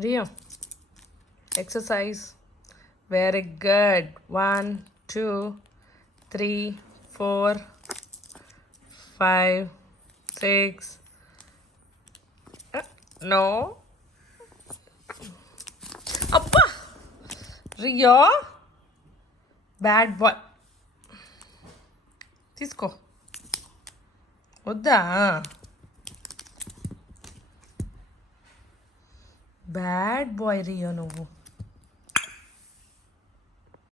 Rio exercise. Very good. 1 2 3 4 5 6. No. అబ్బా Rio bad boy. తీసుకో. వద్దా? బ్యాడ్ బాయ్ రియో నువ్వు.